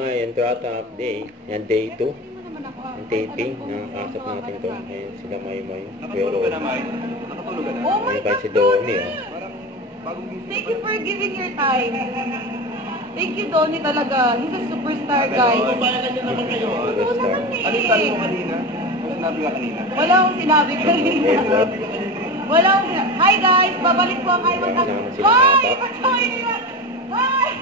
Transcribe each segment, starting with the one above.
May, yan ata update. Yan, day 2. Yung taping, nakakasap natin to. Ayan, sila May. Nakatulog ka na, May? Nakatulog ka na? Oh my Ayan pa God, si Donnie, oh. Parang bagong gising. Thank you for giving your time. Thank you, Donnie, talaga. He's a superstar, guys. Superstar. Ano yung sabi mo kanina? Ano sinabi ka kanina? Wala akong sinabi kanina. Wala akong sinabi. Hi, guys! Babalik po ang Iwan Tag. Hi! Patoy! Hi!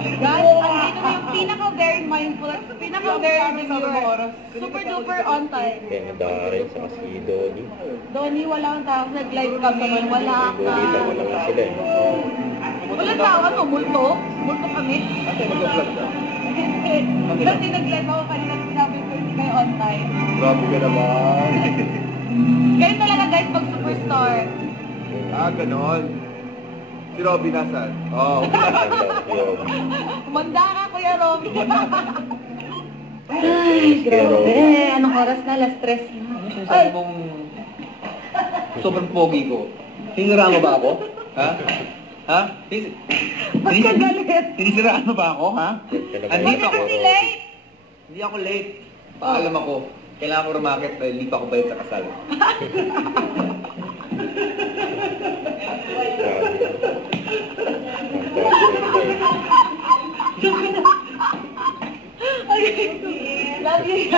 Guys, andito na yung pinaka-very mindful at pinaka-very super duper on time. Kaya Darren, saka si Donnie. Donnie, wala akong tao. Nag-live kami. Wala ka. Bulitan mo naman sila eh. Wala tao. Ano? Multo? Multo kami? Kasi mag-vlog ka. Kasi nag-live ako kanina. Sinabi ko hindi kayo on time. Grabe ka naman. Kayo talaga guys pag superstar. Ganon. Si Robby nasan? Oo. Umanda ka, Kuya Robby. Ay, grabe. Anong oras na? Alas 3 na. Sabi mong sobrang pogi ko. Siniraan mo ba ako? Ha? Ha? Ba't ka galit? Sinisiraan mo ba ako, ha? Andito Bakit ako. kasi late? Hindi ako late. Paalam ako. Kailangan ko rumakit dahil hindi pa ako bayad sa kasal. Love you.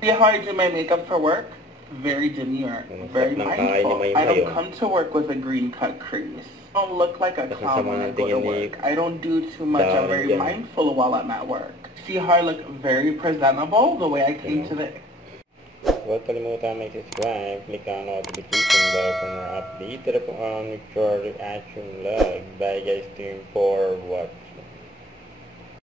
Very hard to do my makeup for work. Very demure. Very mindful. I don't come to work with a green cut crease. I don't look like a clown when I go to work. I don't do too much. I'm very mindful while I'm at work. See how I look very presentable the way I came to the... Huwag kalimutan mag-subscribe, click ang notification bell for more update. Ito po ang short reaction vlog. Bye guys, team for what?